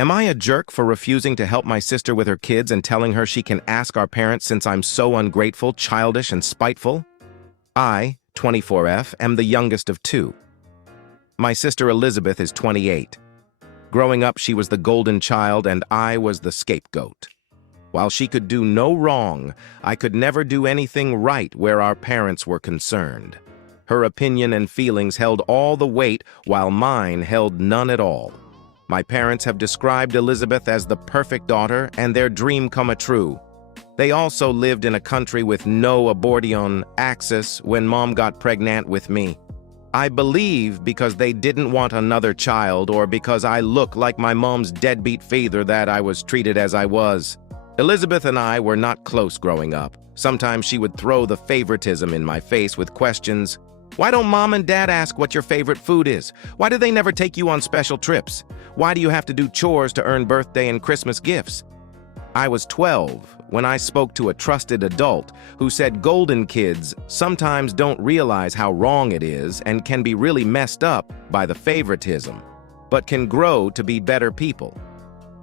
Am I a jerk for refusing to help my sister with her kids and telling her she can ask our parents since I'm so ungrateful, childish, and spiteful? I, 24F, am the youngest of two. My sister Elizabeth is 28. Growing up, she was the golden child and I was the scapegoat. While she could do no wrong, I could never do anything right where our parents were concerned. Her opinion and feelings held all the weight while mine held none at all. My parents have described Elizabeth as the perfect daughter and their dream come true. They also lived in a country with no abortion access when Mom got pregnant with me. I believe because they didn't want another child or because I look like my mom's deadbeat father that I was treated as I was. Elizabeth and I were not close growing up. Sometimes she would throw the favoritism in my face with questions. Why don't Mom and Dad ask what your favorite food is? Why do they never take you on special trips? Why do you have to do chores to earn birthday and Christmas gifts? I was 12 when I spoke to a trusted adult who said golden kids sometimes don't realize how wrong it is and can be really messed up by the favoritism, but can grow to be better people.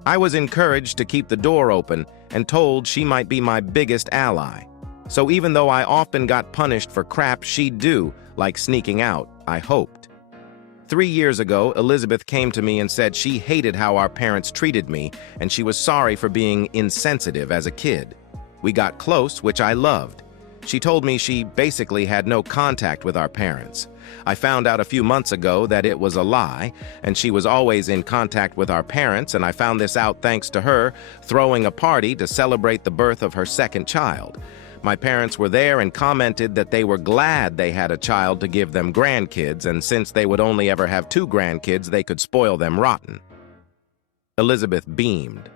I was encouraged to keep the door open and told she might be my biggest ally. So even though I often got punished for crap she'd do, like sneaking out, I hoped. 3 years ago, Elizabeth came to me and said she hated how our parents treated me and she was sorry for being insensitive as a kid. We got close, which I loved. She told me she basically had no contact with our parents. I found out a few months ago that it was a lie, and she was always in contact with our parents, and I found this out thanks to her throwing a party to celebrate the birth of her second child. My parents were there and commented that they were glad they had a child to give them grandkids, and since they would only ever have 2 grandkids, they could spoil them rotten. Elizabeth beamed.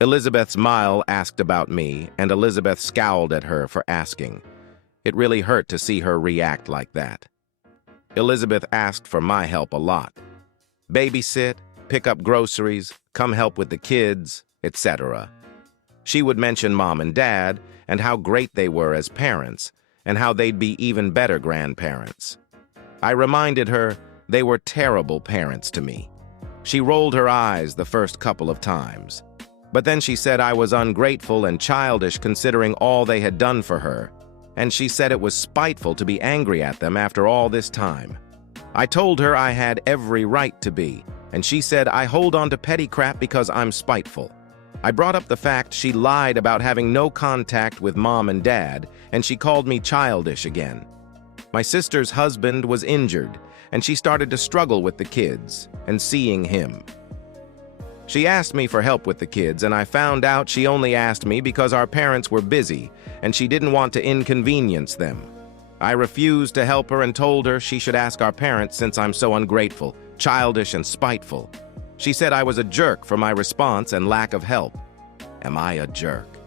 Elizabeth's smile asked about me, and Elizabeth scowled at her for asking. It really hurt to see her react like that. Elizabeth asked for my help a lot. Babysit, pick up groceries, come help with the kids, etc. She would mention Mom and Dad and how great they were as parents and how they'd be even better grandparents. I reminded her they were terrible parents to me. She rolled her eyes the first couple of times. But then she said I was ungrateful and childish considering all they had done for her, and she said it was spiteful to be angry at them after all this time. I told her I had every right to be, and she said I hold on to petty crap because I'm spiteful. I brought up the fact she lied about having no contact with Mom and Dad, and she called me childish again. My sister's husband was injured, and she started to struggle with the kids and seeing him. She asked me for help with the kids, and I found out she only asked me because our parents were busy, and she didn't want to inconvenience them. I refused to help her and told her she should ask our parents since I'm so ungrateful, childish, and spiteful. She said I was a jerk for my response and lack of help. Am I a jerk?